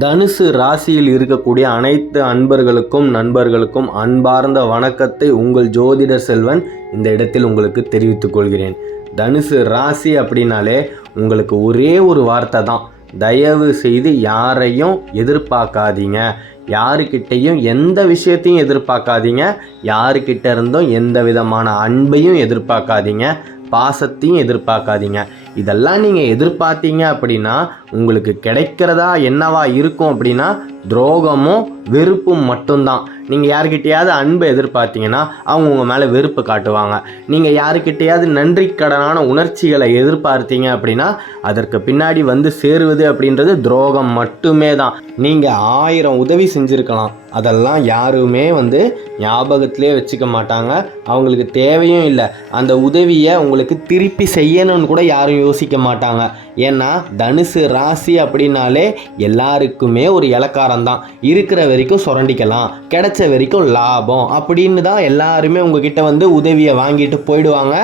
தனுசு ராசியில் இருக்கக்கூடிய அனைத்து அன்பர்களுக்கும் நண்பர்களுக்கும் அன்பார்ந்த வணக்கத்தை உங்கள் ஜோதிடர் செல்வன் இந்த இடத்தில் உங்களுக்கு தெரிவித்துக் கொள்கிறேன். தனுசு ராசி அப்படின்னாலே உங்களுக்கு ஒரே ஒரு வார்த்தை தான். தயவு செய்து யாரையும் எதிர்பார்க்காதீங்க. யாருக்கிட்டேயும் எந்த விஷயத்தையும் எதிர்பார்க்காதீங்க. யாருக்கிட்ட இருந்தும் எந்த விதமான அன்பையும் எதிர்பார்க்காதீங்க. பாசத்தையும் எதிர்பார்க்காதீங்க. இதெல்லாம் நீங்கள் எதிர்பார்த்தீங்க அப்படின்னா உங்களுக்கு கிடைக்கிறதா என்னவா இருக்கும் அப்படின்னா துரோகமும் வெறுப்பும் மட்டும்தான். நீங்கள் யாருக்கிட்டையாவது அன்பை எதிர்பார்த்தீங்கன்னா அவங்க உங்கள் மேலே வெறுப்பு காட்டுவாங்க. நீங்கள் யாருக்கிட்டையாவது நன்றி கடனான உணர்ச்சிகளை எதிர்பார்த்தீங்க அப்படின்னா அதற்கு பின்னாடி வந்து சேருவது அப்படின்றது துரோகம் மட்டுமே தான் நீங்கள் ஆயிரம் உதவி செஞ்சுருக்கலாம். அதெல்லாம் யாருமே வந்து ஞாபகத்திலே வச்சுக்க மாட்டாங்க. அவங்களுக்கு தேவையும் இல்லை. அந்த உதவியை உங்களுக்கு திருப்பி செய்யணும்னு கூட யாரும் யோசிக்க மாட்டாங்க. ஏன்னா தனுசு ராசி அப்படின்னாலே எல்லாருக்குமே ஒரு இலக்காரம் தான். இருக்கிற வரைக்கும் சுரண்டிக்கலாம். கிடைச்ச வரைக்கும் லாபம். அப்படின்னு தான் எல்லாருமே உங்ககிட்ட வந்து உதவியை வாங்கிட்டு போயிடுவாங்க.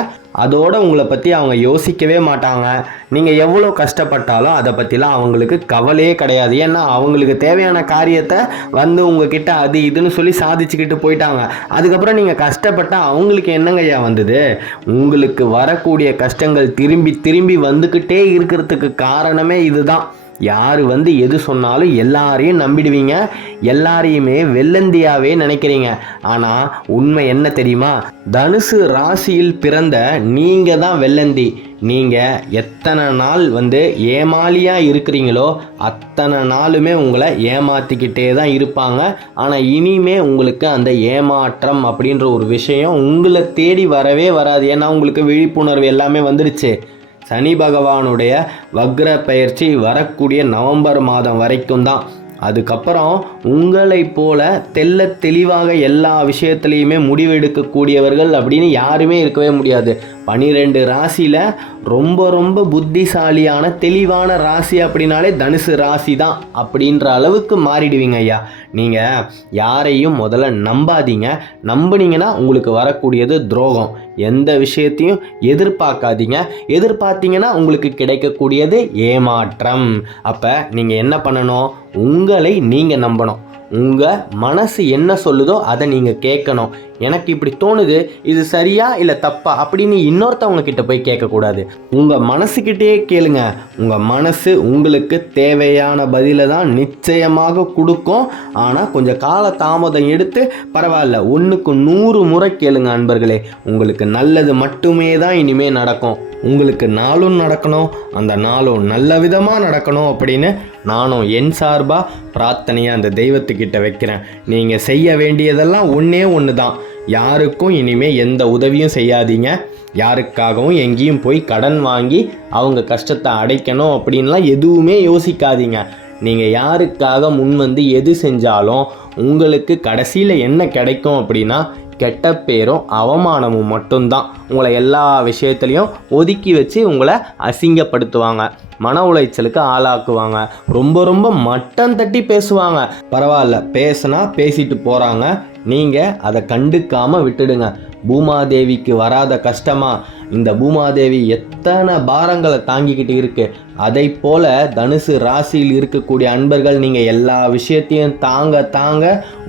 அதோடு உங்களை பற்றி அவங்க யோசிக்கவே மாட்டாங்க. நீங்கள் எவ்வளோ கஷ்டப்பட்டாலும் அதை பற்றிலாம் அவங்களுக்கு கவலையே கிடையாது. ஏன்னா அவங்களுக்கு தேவையான காரியத்தை வந்து உங்ககிட்ட அது இதுன்னு சொல்லி சாதிச்சுக்கிட்டு போயிட்டாங்க. அதுக்கப்புறம் நீங்கள் கஷ்டப்பட்டால் அவங்களுக்கு என்னங்கய்யா வந்தது? உங்களுக்கு வரக்கூடிய கஷ்டங்கள் திரும்பி திரும்பி வந்துக்கிட்டே இருக்கிறதுக்கு காரணமே இதுதான். யார் வந்து எது சொன்னாலும் எல்லாரையும் நம்பிடுவீங்க. எல்லாரையுமே வெள்ளந்தியாவே நினைக்கிறீங்க. ஆனால் உண்மை என்ன தெரியுமா? தனுசு ராசியில் பிறந்த நீங்கள் தான் வெள்ளந்தி. நீங்கள் எத்தனை நாள் வந்து ஏமாளியாக இருக்கிறீங்களோ அத்தனை நாளுமே உங்களை ஏமாற்றிக்கிட்டே தான் இருப்பாங்க. ஆனால் இனிமே உங்களுக்கு அந்த ஏமாற்றம் அப்படின்ற ஒரு விஷயம் உங்களை தேடி வரவே வராது. ஏன்னா உங்களுக்கு விழிப்புணர்வு எல்லாமே வந்துடுச்சு. சனி பகவானுடைய வக்ர பயிற்சி வரக்கூடிய நவம்பர் மாதம் வரைக்கும் தான். அதுக்கப்புறம் உங்களைப் போல தெல்ல தெளிவாக எல்லா விஷயத்துலையுமே முடிவெடுக்கக்கூடியவர்கள் அப்படின்னு யாருமே இருக்கவே முடியாது. பனிரெண்டு ராசியில் ரொம்ப ரொம்ப புத்திசாலியான தெளிவான ராசி அப்படின்னாலே தனுசு ராசி தான் அப்படின்ற அளவுக்கு மாறிடுவீங்க ஐயா. நீங்கள் யாரையும் முதல்ல நம்பாதீங்க. நம்புனீங்கன்னா உங்களுக்கு வரக்கூடியது துரோகம். எந்த விஷயத்தையும் எதிர்பார்க்காதீங்க. எதிர்பார்த்தீங்கன்னா உங்களுக்கு கிடைக்கக்கூடியது ஏமாற்றம். அப்போ நீங்கள் என்ன பண்ணணும்? உங்களை நீங்கள் நம்பணும். உங்கள் மனசு என்ன சொல்லுதோ அதை நீங்கள் கேட்கணும். எனக்கு இப்படி தோணுது இது சரியா இல்லை தப்பா அப்படின்னு இன்னொருத்தவங்க கிட்ட போய் கேட்கக்கூடாது. உங்கள் மனசுக்கிட்டேயே கேளுங்க. உங்கள் மனசு உங்களுக்கு தேவையான பதிலை தான் நிச்சயமாக கொடுக்கும். ஆனால் கொஞ்சம் கால தாமதம் எடுத்து பரவாயில்ல ஒன்றுக்கு நூறு முறை கேளுங்க அன்பர்களே. உங்களுக்கு நல்லது மட்டுமே தான் இனிமேல் நடக்கும். உங்களுக்கு நாளும் நடக்கணும் அந்த நாளும் நல்ல விதமாக நடக்கணும் அப்படின்னு நானும் என் சார்பாக பிரார்த்தனையாக அந்த தெய்வத்துக்கிட்ட வைக்கிறேன். நீங்கள் செய்ய வேண்டியதெல்லாம் ஒன்றே ஒன்று தான் யாருக்கும் இனிமேல் எந்த உதவியும் செய்யாதீங்க. யாருக்காகவும் எங்கேயும் போய் கடன் வாங்கி அவங்க கஷ்டத்தை அடைக்கணும் அப்படின்லாம் எதுவுமே யோசிக்காதீங்க. நீங்கள் யாருக்காக முன் வந்து எது செஞ்சாலும் உங்களுக்கு கடைசியில் என்ன கிடைக்கும் அப்படின்னா கெட்ட பேரும் அவமானமும் மட்டும்தான். உங்களை எல்லா விஷயத்துலையும் ஒதுக்கி வச்சு உங்களை அசிங்கப்படுத்துவாங்க. மன உளைச்சலுக்கு ஆளாக்குவாங்க. ரொம்ப ரொம்ப மட்டம் தட்டி பேசுவாங்க. பரவாயில்ல பேசுனா பேசிட்டு போகிறாங்க நீங்கள் அதை கண்டுக்காமல் விட்டுடுங்க. பூமாதேவிக்கு வராத கஷ்டமா? இந்த பூமாதேவி எத்தனை பாரங்களை தாங்கிக்கிட்டு இருக்குது அதை போல தனுசு ராசியில் இருக்கக்கூடிய அன்பர்கள் நீங்கள் எல்லா விஷயத்தையும் தாங்க தாங்க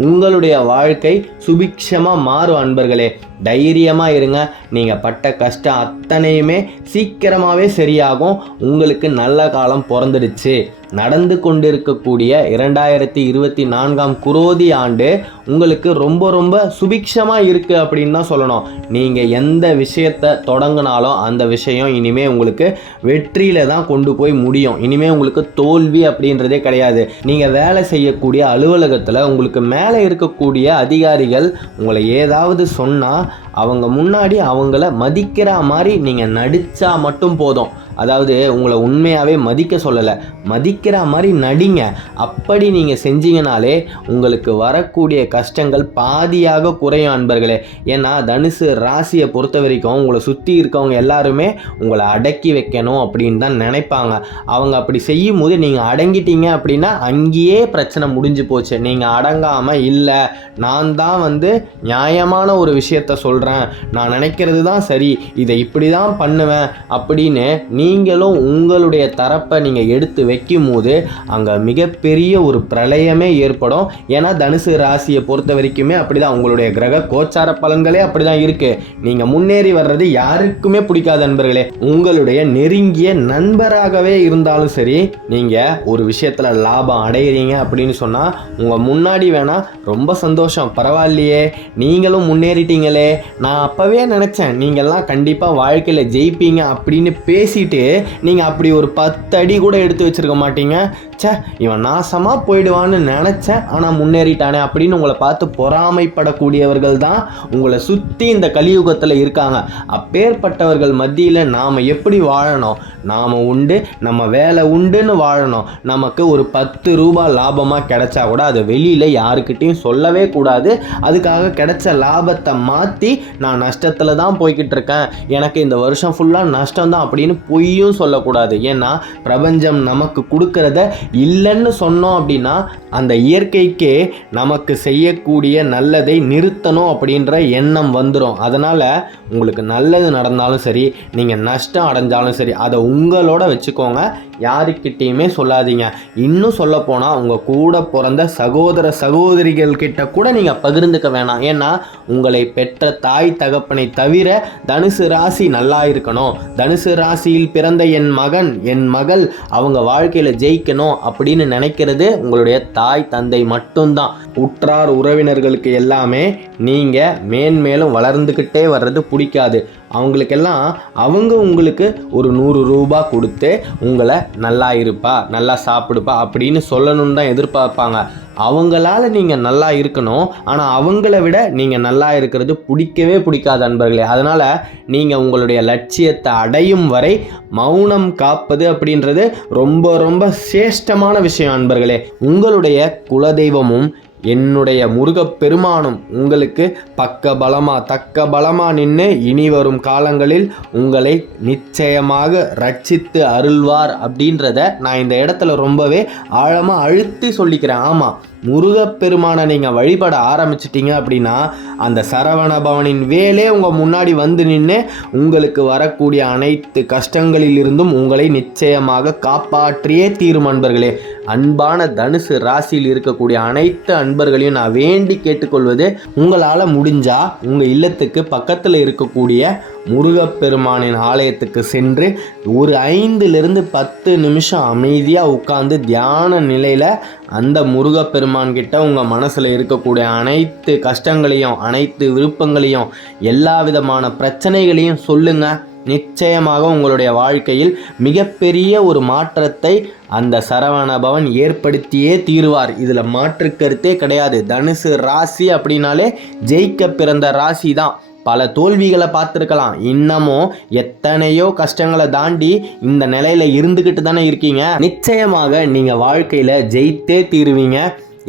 உங்களுடைய வாழ்க்கை சுபிக்ஷமாக மாறும் அன்பர்களே. தைரியமாக இருங்க. நீங்கள் பட்ட கஷ்டம் அத்தனையுமே சீக்கிரமாகவே சரியாகும். உங்களுக்கு நல்ல காலம் பிறந்துடுச்சு. நடந்து கொண்டிருக்கக்கூடிய இரண்டாயிரத்தி இருபத்தி நான்காம் குரோதி ஆண்டு உங்களுக்கு ரொம்ப ரொம்ப சுபிக்ஷமாக இருக்குது அப்படின்னு தான் சொல்லணும். நீங்கள் எந்த விஷயத்தை தொடங்கினாலும் அந்த விஷயம் இனிமேல் உங்களுக்கு வெற்றியில் தான் கொண்டு போய் முடியும். இனிமே உங்களுக்கு தோல்வி அப்படின்றதே கிடையாது. நீங்கள் வேலை செய்யக்கூடிய அலுவலகத்தில் உங்களுக்கு மேலே இருக்கக்கூடிய அதிகாரிகள் உங்களை ஏதாவது சொன்னால் அவங்க முன்னாடி அவங்கள மதிக்கிற மாதிரி நீங்கள் நடித்தா மட்டும் போதும். அதாவது உங்களை உண்மையாகவே மதிக்க சொல்லலை. மதிக்கிற மாதிரி நடிங்க. அப்படி நீங்கள் செஞ்சீங்கனாலே உங்களுக்கு வரக்கூடிய கஷ்டங்கள் பாதியாக குறையும் அன்பர்களே. ஏன்னா தனுசு ராசியை பொறுத்த வரைக்கும் உங்களை சுற்றி இருக்கவங்க எல்லாருமே உங்களை அடக்கி வைக்கணும் அப்படின்னு தான் நினைப்பாங்க. அவங்க அப்படி செய்யும் போது நீங்கள் அடங்கிட்டீங்க அப்படின்னா அங்கேயே பிரச்சனை முடிஞ்சு போச்சு. நீங்கள் அடங்காமல் இல்லை. நான் தான் வந்து நியாயமான ஒரு விஷயத்த சொல்கிறேன் போகிறேன் நான் நினைக்கிறது தான் சரி. இதை இப்படி தான் பண்ணுவேன் அப்படின்னு நீங்களும் உங்களுடைய தரப்பை நீங்கள் எடுத்து வைக்கும் போது அங்கே மிகப்பெரிய ஒரு பிரளயமே ஏற்படும். ஏன்னா தனுசு ராசியை பொறுத்த வரைக்குமே அப்படிதான். உங்களுடைய கிரக கோச்சார பலன்களே அப்படிதான் இருக்குது நீங்கள் முன்னேறி வர்றது யாருக்குமே பிடிக்காத நண்பர்களே. உங்களுடைய நெருங்கிய நண்பராகவே இருந்தாலும் சரி நீங்கள் ஒரு விஷயத்தில் லாபம் அடையிறீங்க அப்படின்னு சொன்னால் உங்கள் முன்னாடி வேணால் ரொம்ப சந்தோஷம். பரவாயில்லையே. நீங்களும் முன்னேறிட்டீங்களே. நான் அப்போவே நினச்சேன் நீங்கள்லாம் கண்டிப்பாக வாழ்க்கையில் ஜெயிப்பீங்க அப்படின்னு பேசிட்டு நீங்கள் அப்படி ஒரு பத்து அடி கூட எடுத்து வச்சிருக்க மாட்டீங்க. ச்சே இவன் நாசமாக போயிடுவான்னு நினச்சேன். ஆனால் முன்னேறிட்டானே அப்படின்னு உங்களை பார்த்து பொறாமைப்படக்கூடியவர்கள் தான் உங்களை சுற்றி இந்த கலியுகத்தில் இருக்காங்க. அப்பேற்பட்டவர்கள் மத்தியில் நாம் எப்படி வாழணும்? நாம் உண்டு நம்ம வேலை உண்டுன்னு வாழணும். நமக்கு ஒரு பத்து ரூபாய் லாபமாக கிடைச்சா கூட அதை வெளியில் யாருக்கிட்டையும் சொல்லவே கூடாது. அதுக்காக கிடைச்ச லாபத்தை மாற்றி நான் நஷ்டத்தில் தான் போய்கிட்டு இருக்கேன். எனக்கு இந்த வருஷம் ஃபுல்லாக நஷ்டம் தான் அப்படின்னு பொய்யும் சொல்லக்கூடாது. ஏன்னா பிரபஞ்சம் நமக்கு கொடுக்கறத இல்லைன்னு சொன்னோம் அப்படின்னா அந்த இயற்கைக்கே நமக்கு செய்யக்கூடிய நல்லதை நிறுத்தணும் அப்படின்ற எண்ணம் வந்துடும் அதனால் உங்களுக்கு நல்லது நடந்தாலும் சரி நீங்கள் நஷ்டம் அடைஞ்சாலும் சரி அதை உங்களோட வச்சுக்கோங்க. யாருக்கிட்டேயுமே சொல்லாதீங்க. இன்னும் சொல்லப்போனால் உங்கள் கூட பிறந்த சகோதர சகோதரிகள் கிட்ட கூட நீங்கள் பகிர்ந்துக்க வேணாம். ஏன்னா உங்களை பெற்ற தாய் தகப்பனை தவிர தனுசு ராசி நல்லா இருக்கணும். தனுசு ராசியில் பிறந்த என் மகன் என் மகள் அவங்க வாழ்க்கையில் ஜெயிக்கணும் அப்படின்னு நினைக்கிறது உங்களுடைய தாய் தந்தை மட்டும்தான். உற்றார் உறவினர்களுக்கு எல்லாமே நீங்கள் மேன்மேலும் வளர்ந்துக்கிட்டே வர்றது பிடிக்காது. அவங்களுக்கெல்லாம் அவங்க உங்களுக்கு ஒரு நூறு ரூபா கொடுத்து உங்களை நல்லா இருப்பா நல்லா சாப்பிடுப்பா அப்படின்னு சொல்லணும்னு தான் எதிர்பார்ப்பாங்க. அவங்களால நீங்கள் நல்லா இருக்கணும். ஆனால் அவங்கள விட நீங்கள் நல்லா இருக்கிறது பிடிக்கவே பிடிக்காது அன்பர்களே. அதனால் நீங்கள் உங்களுடைய லட்சியத்தை அடையும் வரை மௌனம் காப்பது அப்படின்றது ரொம்ப ரொம்ப சிரேஷ்டமான விஷயம் அன்பர்களே. உங்களுடைய குலதெய்வமும் என்னுடைய முருகப்பெருமானும் உங்களுக்கு பக்க பலமா தக்க பலமா நின்று இனி வரும் காலங்களில் உங்களை நிச்சயமாக ரட்சித்து அருள்வார் அப்படின்றத நான் இந்த இடத்துல ரொம்பவே ஆழமாக அழுத்தி சொல்லிக்கிறேன். ஆமாம் முருகப்பெருமானை நீங்கள் வழிபட ஆரம்பிச்சிட்டிங்க அப்படின்னா அந்த சரவண பவனின் வேலே உங்கள் முன்னாடி வந்து நின்று உங்களுக்கு வரக்கூடிய அனைத்து கஷ்டங்களிலிருந்தும் உங்களை நிச்சயமாக காப்பாற்றியே தீரும் அன்பர்களே. அன்பான தனுசு ராசியில் இருக்கக்கூடிய அனைத்து அன்பர்களையும் நான் வேண்டி கேட்டுக்கொள்வது உங்களால் முடிஞ்சால் உங்கள் இல்லத்துக்கு பக்கத்தில் இருக்கக்கூடிய முருகப்பெருமானின் ஆலயத்துக்கு சென்று ஒரு ஐந்துலேருந்து பத்து நிமிஷம் அமைதியாக உட்காந்து தியான நிலையில் அந்த முருகப்பெருமான் கிட்ட உங்கள் மனசில் இருக்கக்கூடிய அனைத்து கஷ்டங்களையும் அனைத்து விருப்பங்களையும் எல்லா விதமான பிரச்சனைகளையும் சொல்லுங்கள் நிச்சயமாக உங்களுடைய வாழ்க்கையில் மிகப்பெரிய ஒரு மாற்றத்தை அந்த சரவண பவன் ஏற்படுத்தியே தீருவார். இதில் மாற்று கருத்தே கிடையாது. தனுசு ராசி அப்படின்னாலே ஜெயிக்க பிறந்த ராசி தான். பல தோல்விகளை பார்த்துருக்கலாம். இன்னமும் எத்தனையோ கஷ்டங்களை தாண்டி இந்த நிலையில் இருந்துக்கிட்டு தானே இருக்கீங்க. நிச்சயமாக நீங்கள் வாழ்க்கையில் ஜெயித்தே தீருவீங்க.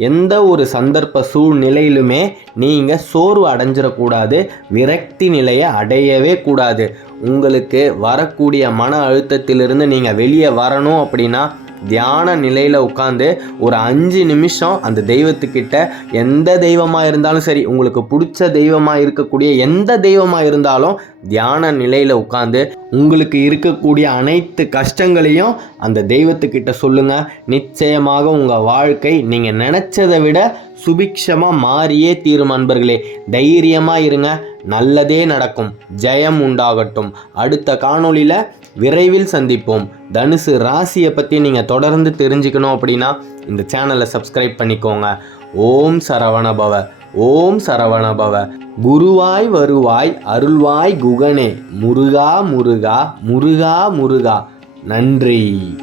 எந்த ஒரு சந்தர்ப்ப சூழ்நிலையிலுமே நீங்கள் சோர்வு அடைஞ்சிடக்கூடாது விரக்தி நிலையை அடையவே கூடாது. உங்களுக்கு வரக்கூடிய மன அழுத்தத்திலிருந்து நீங்கள் வெளியே வரணும் அப்படின்னா தியான நிலையில் உட்காந்து ஒரு அஞ்சு நிமிஷம் அந்த தெய்வத்துக்கிட்ட எந்த தெய்வமாக இருந்தாலும் சரி உங்களுக்கு பிடிச்ச தெய்வமாக இருக்கக்கூடிய எந்த தெய்வமாக இருந்தாலும் தியான நிலையில் உட்காந்து உங்களுக்கு இருக்கக்கூடிய அனைத்து கஷ்டங்களையும் அந்த தெய்வத்துக்கிட்ட சொல்லுங்கள் நிச்சயமாக உங்கள் வாழ்க்கை நீங்கள் நினச்சதை விட சுபிக்ஷமாக மாறியே தீரும் அன்பர்களே. தைரியமாக இருங்க. நல்லதே நடக்கும். ஜெயம் உண்டாகட்டும். அடுத்த காணொளியில் விரைவில் சந்திப்போம். தனுசு ராசியை பற்றி நீங்கள் தொடர்ந்து தெரிஞ்சுக்கணும் அப்படின்னா இந்த சேனலை சப்ஸ்கிரைப் பண்ணிக்கோங்க. ஓம் சரவணபவ. ஓம் சரவணபவ குருவாய் வருவாய் அருள்வாய் குகனே. முருகா முருகா முருகா முருகா. நன்றி.